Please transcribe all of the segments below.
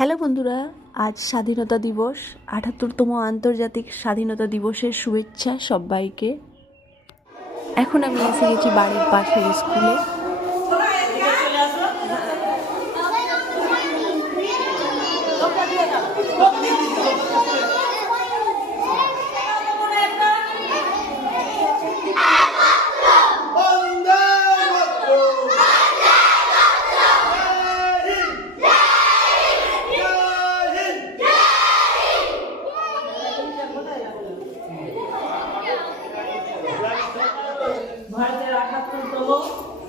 Hello বন্ধুরা, আজ স্বাধীনতা দিবস আটাত্তরতম আন্তর্জাতিক স্বাধীনতা দিবসের শুভেচ্ছা সবাইকে। এখন আমি এসে গেছি বাড়ির পাশের স্কুলে।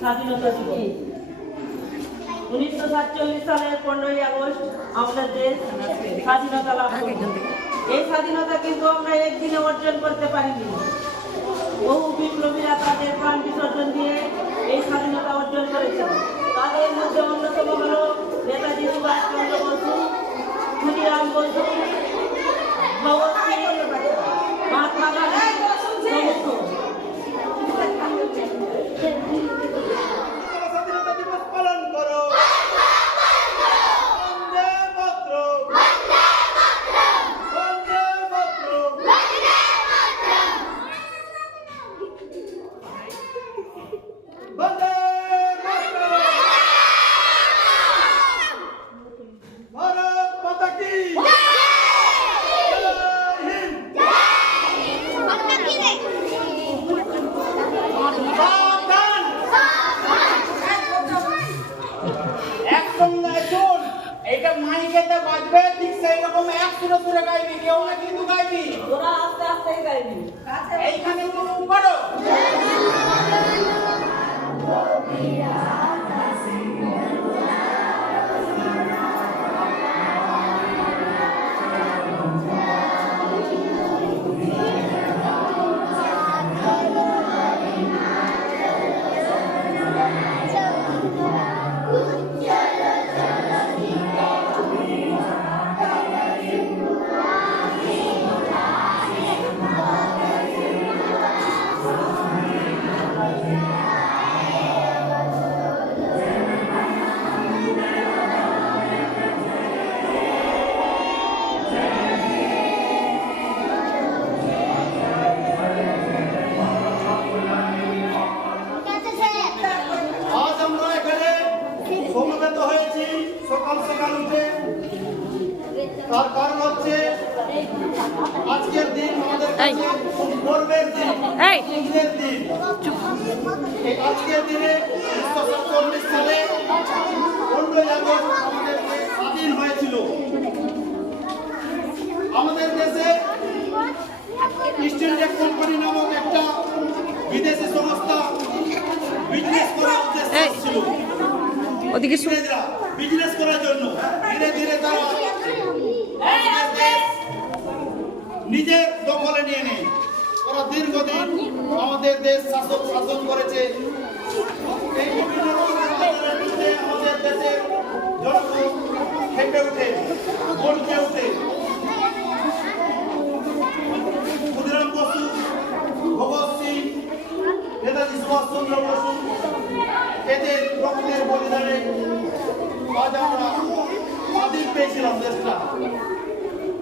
স্বাধীনতা দিবস। উনিশশো সাতচল্লিশ সালের পনেরোই আগস্ট আমাদের দেশ স্বাধীনতা লাভ এই স্বাধীনতা কিন্তু আমরা একদিনে অর্জন করতে পারিনি। বহু বিপ্লবীরা তাদের প্রাণ বিসর্জন দিয়ে এই স্বাধীনতা অর্জন করেছেন। তাদের মধ্যে অন্যতম হল নেতাজি সুভাষচন্দ্র বসু, ক্ষুদিরাম বসু, ভগৎ সিং, মহাত্মা গান্ধী। বাজবে ঠিক সেই রকম এক সুরে সুরে গাইবি, কেউ না কিন্তু গাইবি? ওরা আস্তে আস্তে গাইবি। সকাল সকাল উঠে। তার কারণ হচ্ছে আজকের দিন আমাদের কাছে গর্বের দিন। এই। দিন। এই আজকের দিনে উনিশশো সাতচল্লিশ সালে পনেরোই আগস্ট আমাদের দেশ স্বাধীন হয়েছিল। আমাদের দেশে ইস্ট ইন্ডিয়া কোম্পানি নামক একটা বিদেশি সংস্থা বিজনেস করার উদ্দেশ্যে ছিল ওদিকে বিজনেস করার জন্য ধীরে ধীরে তারা নিজের দখলে নিয়ে নেই। ওরা দীর্ঘদিন আমাদের দেশ শাসক শাসন করেছে। এই আমাদের দেশের ক্ষুদিরাম বসু, ভগৎ সিং আমরা স্বাধীন পেয়েছিলাম দেশটা।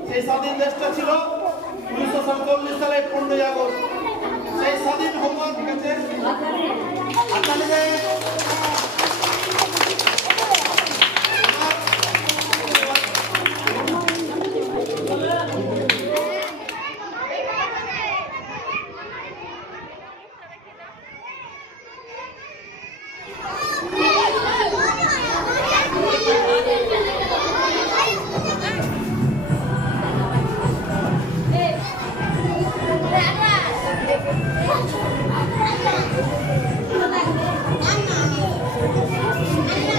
সেই স্বাধীন দেশটা ছিল উনিশশো সালের পনেরোই আগস্ট সেই স্বাধীন すみません。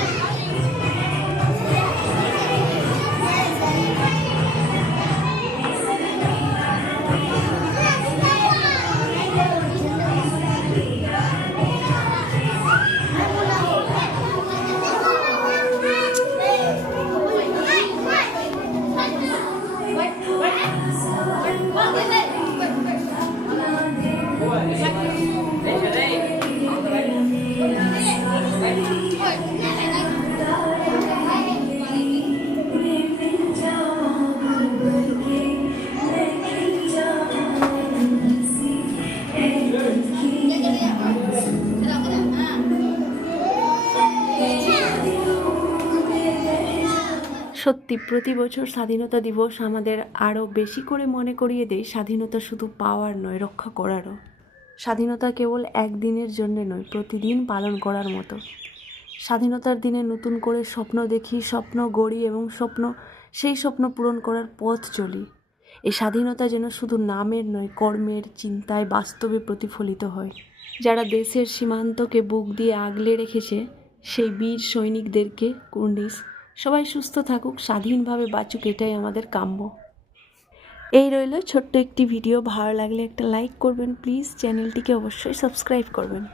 সত্যি, প্রতি বছর স্বাধীনতা দিবস আমাদের আরও বেশি করে মনে করিয়ে দেয়, স্বাধীনতা শুধু পাওয়ার নয়, রক্ষা করারও। স্বাধীনতা কেবল একদিনের জন্য নয়, প্রতিদিন পালন করার মতো। স্বাধীনতার দিনে নতুন করে স্বপ্ন দেখি, স্বপ্ন গড়ি এবং স্বপ্ন, সেই স্বপ্ন পূরণ করার পথ চলি। এই স্বাধীনতা যেন শুধু নামের নয়, কর্মের চিন্তায় বাস্তবে প্রতিফলিত হয়। যারা দেশের সীমান্তকে বুক দিয়ে আগলে রেখেছে, সেই বীর সৈনিকদেরকে কুর্নিশ সবাই সুস্থ থাকুক, স্বাধীনভাবে বাঁচুক, এটাই আমাদের কাম্য। এই রইল ছোট্ট একটি ভিডিও। ভালো লাগলে একটা লাইক করবেন প্লিজ চ্যানেলটিকে অবশ্যই সাবস্ক্রাইব করবেন।